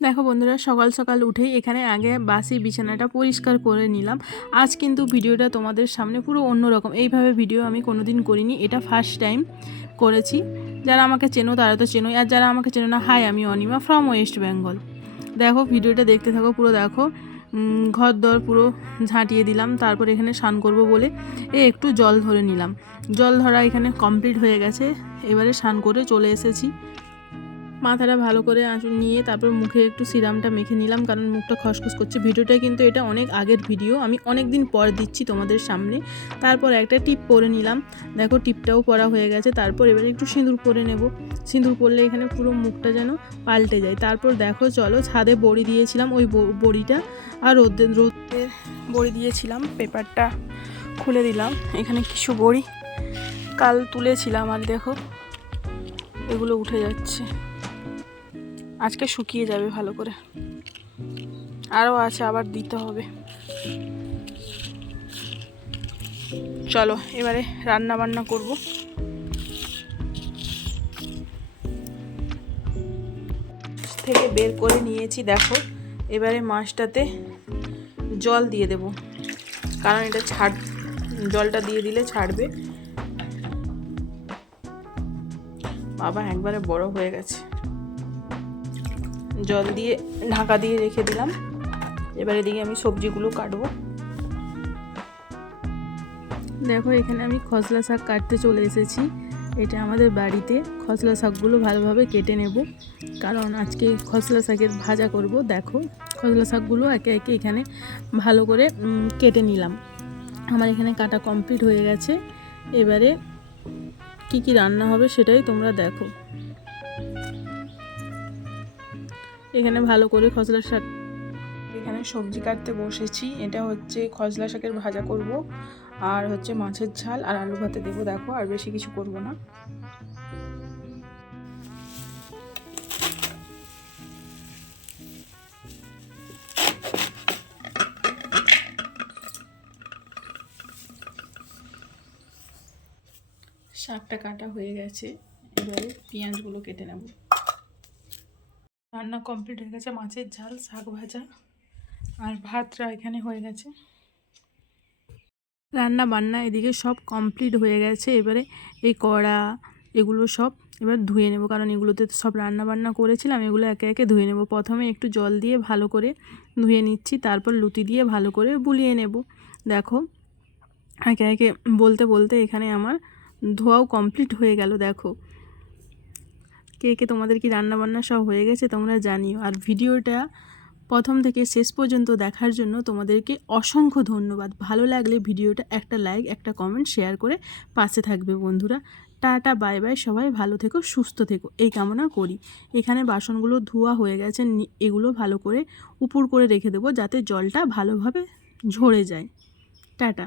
দেখো বন্ধুরা, সকাল সকাল উঠেই এখানে আগে বাসি বিছানাটা পরিষ্কার করে নিলাম। আজ কিন্তু ভিডিওটা তোমাদের সামনে পুরো অন্যরকম। এইভাবে ভিডিও আমি কোনোদিন করিনি, এটা ফার্স্ট টাইম করেছি। যারা আমাকে চেনো তারা তো চেনোই, আর যারা আমাকে চেনো না, হাই, আমি অনিমা ফ্রম ওয়েস্ট বেঙ্গল। দেখো ভিডিওটা দেখতে থাকো পুরো। দেখো ঘর দর পুরো ঝাঁটিয়ে দিলাম, তারপর এখানে স্নান করব বলে একটু জল ধরে নিলাম। জল ধরা এখানে কমপ্লিট হয়ে গেছে, এবারে স্নান করে চলে এসেছি। মাথাটা ভালো করে নিয়ে তারপর মুখে একটু সিরামটা মেখে নিলাম, কারণ মুখটা খসখস করছে। ভিডিওটা কিন্তু এটা অনেক আগের ভিডিও, আমি অনেক দিন পর দিচ্ছি তোমাদের সামনে। তারপর একটা টিপ পরে নিলাম, দেখো টিপটাও পরা হয়ে গেছে। তারপর এবারে একটু সিঁদুর পরে নেব। সিঁদুর পরলে এখানে পুরো মুখটা যেন পাল্টে যায়। তারপর দেখো চলো, ছাদে বড়ি দিয়েছিলাম, ওই বড়িটা আর রোদে বড়ি দিয়েছিলাম। পেপারটা খুলে দিলাম, এখানে কিছু বড়ি কাল তুলেছিলাম, আর দেখো এগুলো উঠে যাচ্ছে। আজকে শুকিয়ে যাবে ভালো করে, আরও আছে, আবার দিতে হবে। চলো এবারে রান্না বান্না করব। থেকে বের করে নিয়েছি, দেখো এবারে মাছটাতে জল দিয়ে দেব, কারণ এটা জলটা দিয়ে দিলে ছাড়বে। বাবা একবারে বড় হয়ে গেছে। জল দিয়ে ঢাকা দিয়ে রেখে দিলাম। এবারে দিকে আমি সবজিগুলো কাটবো। দেখো এখানে আমি খসলা শাক কাটতে চলে এসেছি। এটা আমাদের বাড়িতে খসলা শাকগুলো ভালোভাবে কেটে নেব, কারণ আজকে খসলা শাকের ভাজা করব। দেখো খসলা শাকগুলো একে একে এখানে ভালো করে কেটে নিলাম। আমার এখানে কাটা কমপ্লিট হয়ে গেছে। এবারে কি কি রান্না হবে সেটাই তোমরা দেখো। এখানে ভালো করে খসলা শাক, এখানে সবজি কাটতে বসেছি। এটা হচ্ছে খসলা শাকের ভাজা করব, আর হচ্ছে মাছের ঝাল আর আলু ভাতে দেবো। দেখো আর বেশি কিছু করব না। শাকটা কাটা হয়ে গেছে, এবারে পেঁয়াজগুলো কেটে নেব। রান্না কমপ্লিট হয়ে গেছে, মাছের ঝাল, শাক ভাজা আর ভাতটা এখানে হয়ে গেছে। রান্না বান্না এদিকে সব কমপ্লিট হয়ে গেছে। এবারে এই কড়া এগুলো সব এবার ধুয়ে নেব, কারণ এগুলোতে সব রান্না বান্না করেছিলাম। এগুলো একে একে ধুয়ে নেব। প্রথমে একটু জল দিয়ে ভালো করে ধুয়ে নিচ্ছি, তারপর লুতি দিয়ে ভালো করে বুলিয়ে নেব। দেখো একে একে বলতে বলতে এখানে আমার ধোয়াও কমপ্লিট হয়ে গেল। দেখো কে কে তোমাদের কি রান্না বান্না সব হয়ে গেছে তোমরা জানিও। আর ভিডিওটা প্রথম থেকে শেষ পর্যন্ত দেখার জন্য তোমাদেরকে অসংখ্য ধন্যবাদ। ভালো লাগলে ভিডিওটা একটা লাইক, একটা কমেন্ট, শেয়ার করে পাশে থাকবে বন্ধুরা। টাটা, বাই বাই, সবাই ভালো থেকো, সুস্থ থেকো, এই কামনা করি। এখানে বাসনগুলো ধোয়া হয়ে গেছে, এগুলো ভালো করে উপর করে রেখে দেবো, যাতে জলটা ভালোভাবে ঝরে যায়। টাটা।